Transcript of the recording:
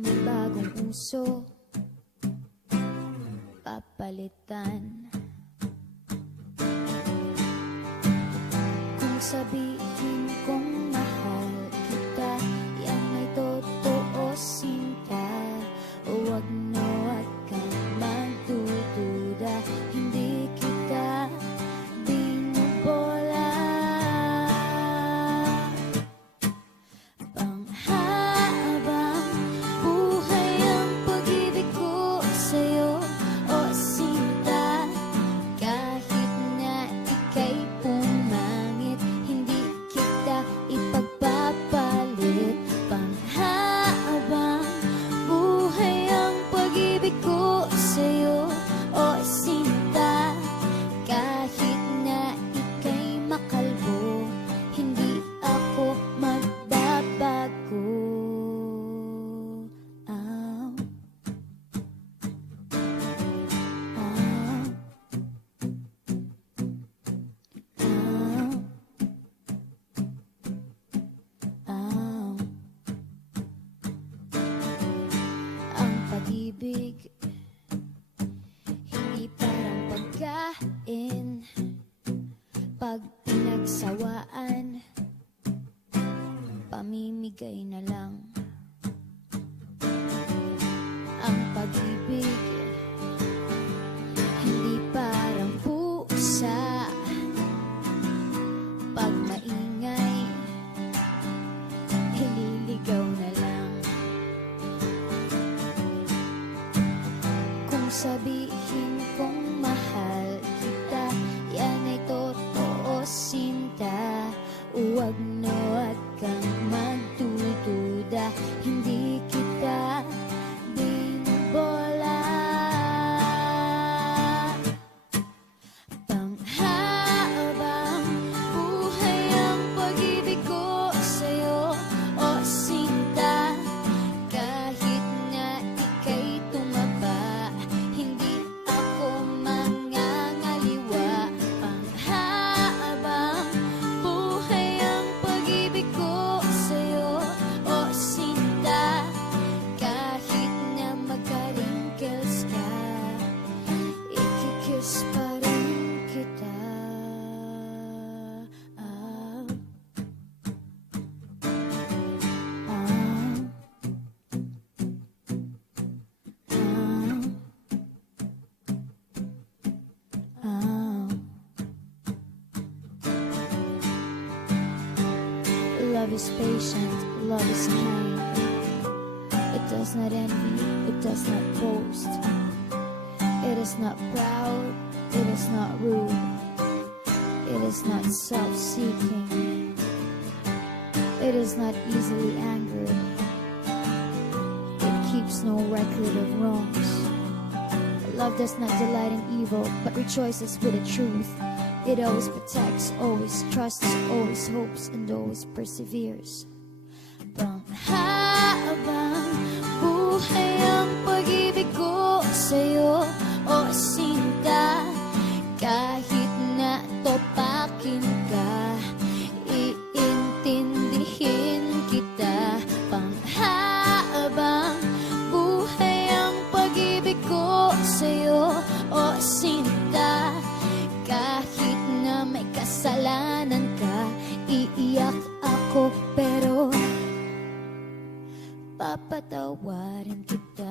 may bagong uso, papalitan. Kung sabihin kong mahal kita, yan ay totoo, sinta. Huwag na huwag kang magdududa, hindi kita binubola. Panghabang buhay ang pag-ibig ko sa'yo, o sinta. Kahit na ika'y pumangit, hindi kita ipagpapalit. Panghabang buhay ang pag-ibig ko sa'yo, o sinta. Kahit na ika'y makalbo, hindi ako magbabago. Ah, ah, ah, ah. Ang pag-ibig hindi parang pagkain, pag pinagsawaan, pamimigay na lang. Ang pag-ibig hindi parang pusa, pag maingay, ililigaw na lang. Kung sabihin kong mahal kita, yan ay totoo, sinta. Huwag na huwag kang magdududa, hindi kita binubola. Panghabang buhay ang pag-ibig ko sa'yo, o sinta. Kahit na ika'y tumaba, hindi ako mangangaliwa. Panghabang buhay ang pag-ibig ko sa'yo, o sinta. Kahit na magka-wrinkles ka, ikikiss pa rin kita. Ah, ah, ah, ah. Love is patient, love is kind. It does not envy, it does not boast. It is not proud, it is not rude. It is not self-seeking. It is not easily angered. It keeps no record of wrongs. Love does not delight in evil, but rejoices with the truth. It always protects, always trusts, always hopes, and always perseveres. Panghabang buhay ang pag-ibig ko sa'yo, o sinta. Kahit na topakin ka, iintindihin kita. Panghabang buhay ang pag-ibig ko sa'yo, o sinta. Kahit na may kasalanan ka, iiyak ako pero papatawarin kita.